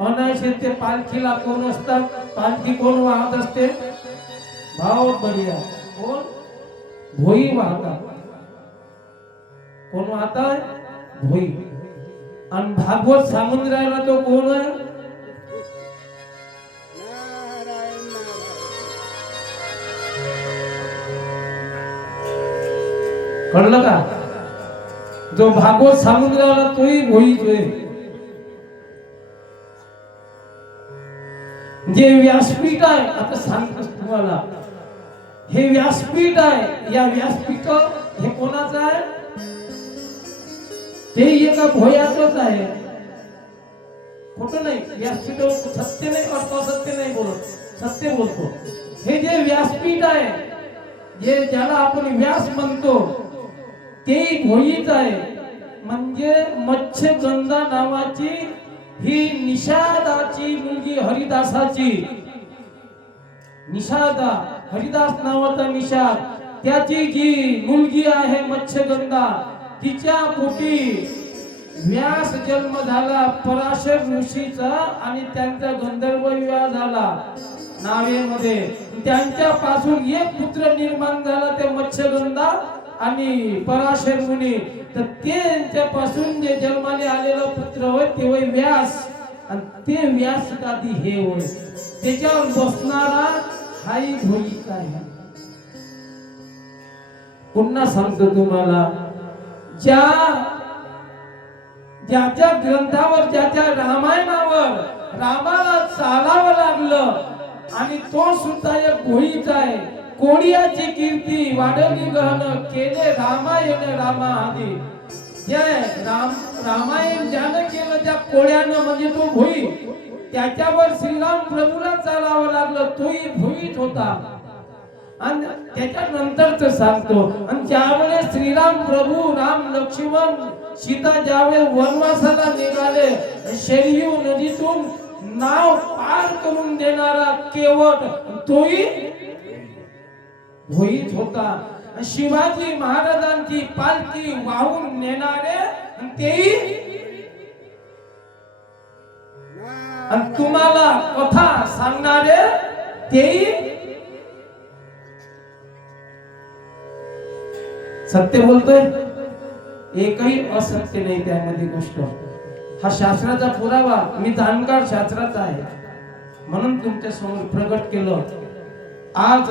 अनायसे ते पालखीला कोण असतात? पालखी कोण वाहत असते? भाव बढिया कोण? भोई वाहतात. कोण वाहतात? भोई. आणि भागवत सांगून राहिला तो कोण आहे? कळलं का? जो भागवत सांगून राहिला तोही भोईच होय. जे व्यासपीठ आहे, आता सांगतो तुम्हाला, हे व्यासपीठ आहे. या व्यासपीठ हे कोणाचं आहे? ते एका भोयाचंच आहे. खोटं नाही. व्यासपीठ सत्य नाही करतो, सत्य नाही बोलत, सत्य बोलतो. हे जे व्यासपीठ आहे, जे ज्याला आपण व्यास म्हणतो, ते भोईच आहे. म्हणजे मत्स्यगंधा नावाची ही निषादाची मुलगी, हरिदासाची. निषादा, हरिदास नावाचा निषाद, त्याची जी मुलगी आहे मत्स्यगंधा, तिच्या पोटी व्यास जन्म झाला पराशर ऋषीचा. आणि त्यांचा गंधर्व विवाह झाला नावेमध्ये. त्यांच्या पासून एक पुत्र निर्माण झाला, ते मत्स्यगंधा आणि पराशर मुनी. तर त्यांच्यापासून जे जन्माने आलेला पुत्र होय ते होय व्यास. आणि ते व्यास गादी हे होय, त्याच्यावर बसणारा हाही भोईचा आहे. पुन्हा सांगतो तुम्हाला, ज्याच्या ग्रंथावर, ज्याच्या रामायणावर रामाला चालावं लागलं, आणि तो सुद्धा एक भोईचा आहे. कोडियाची कीर्ती वाढली गहन, केले रामायण रामाआदी. रामायण ज्यानं केलं त्या कोळ्यानं, म्हणजे तो भोई. त्याच्यावर श्रीराम प्रभूला चालावं लागलं, तोही भोईच होता. आणि त्याच्यानंतरच सांगतो, आणि ज्यावेळेस श्रीराम प्रभू, राम लक्ष्मण सीता ज्यावेळेस वनवासाला निघाले, शरयू नदीतून नाव पार करून देणारा केवट तोही भोईच होता. शिवाजी महाराजांची पालखी वाहून नेणारे तेही, आणि तुम्हाला कथा सांगणारे तेही सत्य बोलतोय. एकही असत्य नाही त्यामध्ये गोष्ट. हा शास्त्राचा पुरावा, मी जाणकार शास्त्राचा आहे म्हणून तुमच्या समोर प्रगट केलं. आज